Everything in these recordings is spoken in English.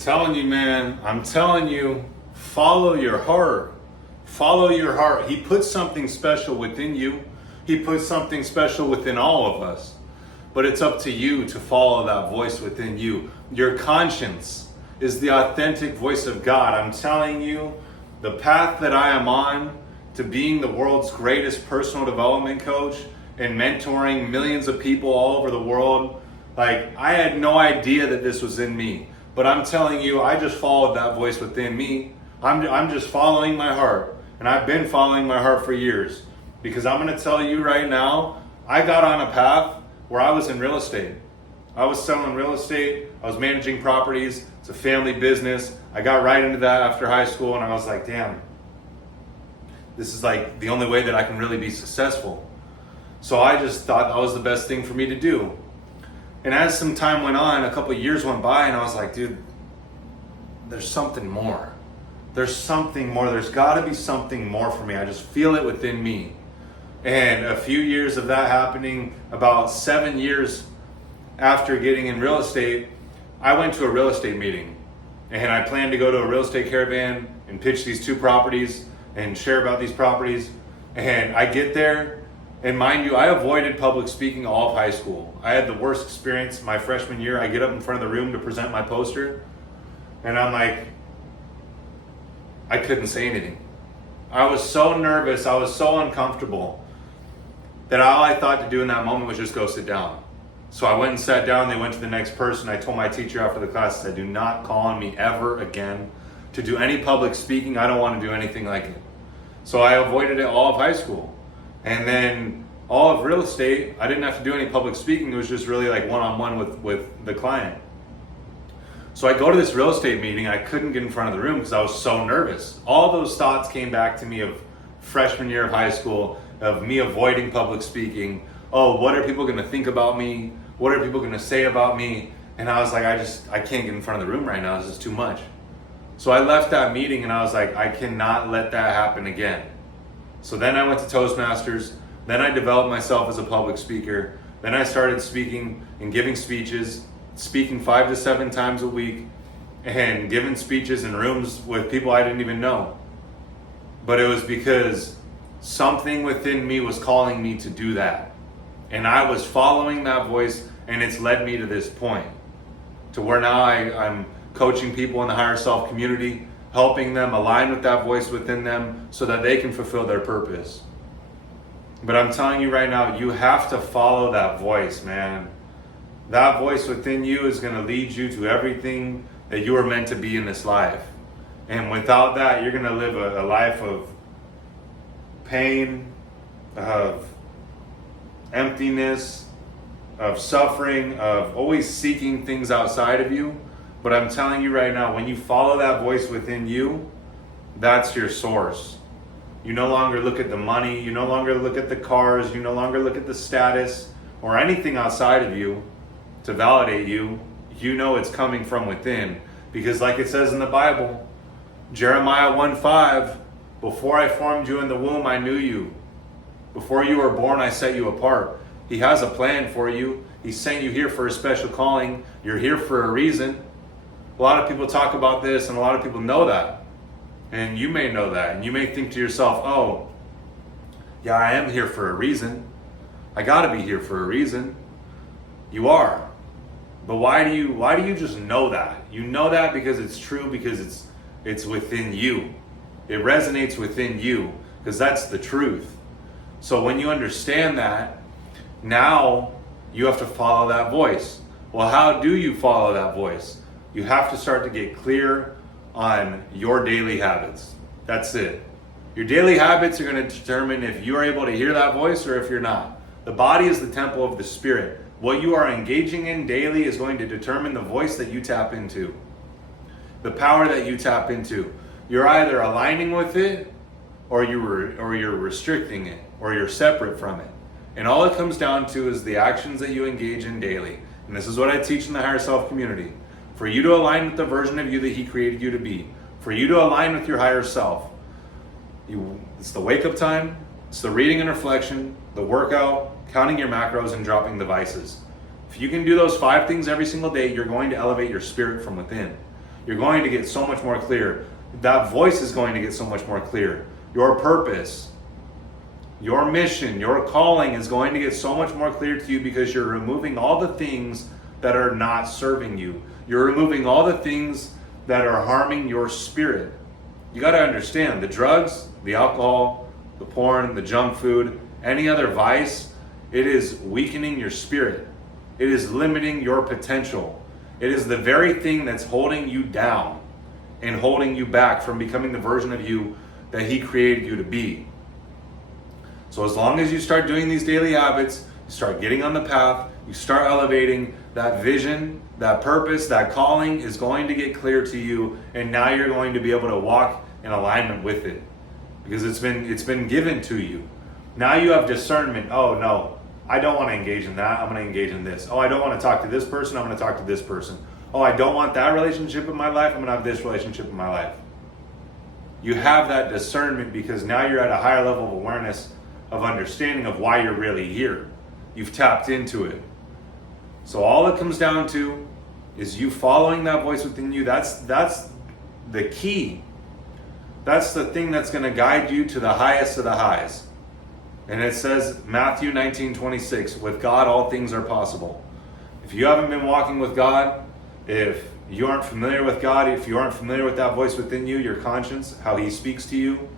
telling you, man, I'm telling you, follow your heart. Follow your heart. He put something special within you. He put something special within all of us. But it's up to you to follow that voice within you. Your conscience is the authentic voice of God. I'm telling you, the path that I am on to being the world's greatest personal development coach and mentoring millions of people all over the world, like, I had no idea that this was in me. But I'm telling you, I just followed that voice within me. I'm just following my heart. And I've been following my heart for years. Because I'm going to tell you right now, I got on a path where I was in real estate. I was selling real estate. I was managing properties. It's a family business. I got right into that after high school, and I was like, damn, this is like the only way that I can really be successful. So I just thought that was the best thing for me to do. And as some time went on, a couple of years went by, and I was like, dude, there's something more. There's something more. There's got to be something more for me. I just feel it within me. And a few years of that happening, about 7 years after getting in real estate, I went to a real estate meeting. And I planned to go to a real estate caravan and pitch these 2 properties and share about these properties. And I get there, and mind you, I avoided public speaking all of high school. I had the worst experience my freshman year. I get up in front of the room to present my poster, and I'm like, I couldn't say anything. I was so nervous, I was so uncomfortable that all I thought to do in that moment was just go sit down. So I went and sat down, they went to the next person. I told my teacher after the class, I said, do not call on me ever again to do any public speaking. I don't want to do anything like it. So I avoided it all of high school. And then all of real estate, I didn't have to do any public speaking. It was just really like one-on-one with the client. So I go to this real estate meeting. I couldn't get in front of the room because I was so nervous. All those thoughts came back to me of freshman year of high school, of me avoiding public speaking. Oh, what are people going to think about me? What are people going to say about me? And I was like, I can't get in front of the room right now. This is too much. So I left that meeting and I was like, I cannot let that happen again. So then I went to Toastmasters. Then I developed myself as a public speaker. Then I started speaking and giving speeches, speaking 5 to 7 times a week and giving speeches in rooms with people I didn't even know. But it was because something within me was calling me to do that. And I was following that voice, and it's led me to this point, to where now I'm coaching people in the higher self community, helping them align with that voice within them so that they can fulfill their purpose. But I'm telling you right now, you have to follow that voice, man. That voice within you is going to lead you to everything that you are meant to be in this life. And without that, you're going to live a life of pain, of emptiness, of suffering, of always seeking things outside of you. But I'm telling you right now, when you follow that voice within you, that's your source. You no longer look at the money, you no longer look at the cars, you no longer look at the status or anything outside of you to validate you. You know it's coming from within. Because like it says in the Bible, Jeremiah 1:5, before I formed you in the womb, I knew you. Before you were born, I set you apart. He has a plan for you. He sent you here for a special calling. You're here for a reason. A lot of people talk about this, and a lot of people know that. And you may know that. And you may think to yourself, oh, yeah, I am here for a reason. I got to be here for a reason. You are. But why do you just know that? You know that because it's true, because it's within you. It resonates within you, because that's the truth. So when you understand that, now you have to follow that voice. Well, how do you follow that voice? You have to start to get clear on your daily habits. That's it. Your daily habits are going to determine if you're able to hear that voice or if you're not. The body is the temple of the spirit. What you are engaging in daily is going to determine the voice that you tap into, the power that you tap into. You're either aligning with it or you're restricting it, or you're separate from it. And all it comes down to is the actions that you engage in daily. And this is what I teach in the higher self community. For you to align with the version of you that he created you to be. For you to align with your higher self. It's the wake up time, it's the reading and reflection, the workout, counting your macros, and dropping the vices. If you can do those 5 things every single day, you're going to elevate your spirit from within. You're going to get so much more clear. That voice is going to get so much more clear. Your purpose, your mission, your calling is going to get so much more clear to you because you're removing all the things that are not serving you. You're removing all the things that are harming your spirit. You got to understand, the drugs, the alcohol, the porn, the junk food, any other vice, it is weakening your spirit. It is limiting your potential. It is the very thing that's holding you down and holding you back from becoming the version of you that He created you to be. So as long as you start doing these daily habits, you start getting on the path, you start elevating, that vision, that purpose, that calling is going to get clear to you, and now you're going to be able to walk in alignment with it because it's been given to you. Now you have discernment. Oh no, I don't want to engage in that. I'm going to engage in this. Oh, I don't want to talk to this person. I'm going to talk to this person. Oh, I don't want that relationship in my life. I'm going to have this relationship in my life. You have that discernment because now you're at a higher level of awareness, of understanding of why you're really here. You've tapped into it. So all it comes down to is you following that voice within you. That's the key. That's the thing that's going to guide you to the highest of the highs. And it says, Matthew 19:26, with God all things are possible. If you haven't been walking with God, if you aren't familiar with God, if you aren't familiar with that voice within you, your conscience, how He speaks to you,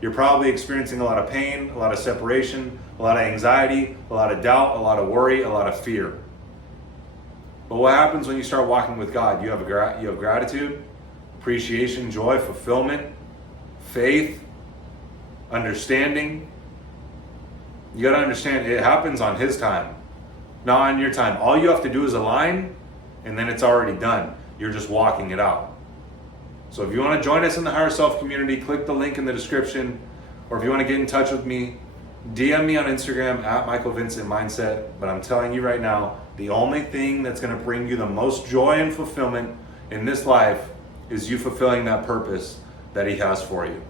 you're probably experiencing a lot of pain, a lot of separation, a lot of anxiety, a lot of doubt, a lot of worry, a lot of fear. But what happens when you start walking with God? You have gratitude, appreciation, joy, fulfillment, faith, understanding. You got to understand it happens on His time, not on your time. All you have to do is align, and then it's already done. You're just walking it out. So if you want to join us in the Higher Self community, click the link in the description. Or if you want to get in touch with me, DM me on Instagram at Michael Vincent Mindset. But I'm telling you right now, the only thing that's going to bring you the most joy and fulfillment in this life is you fulfilling that purpose that He has for you.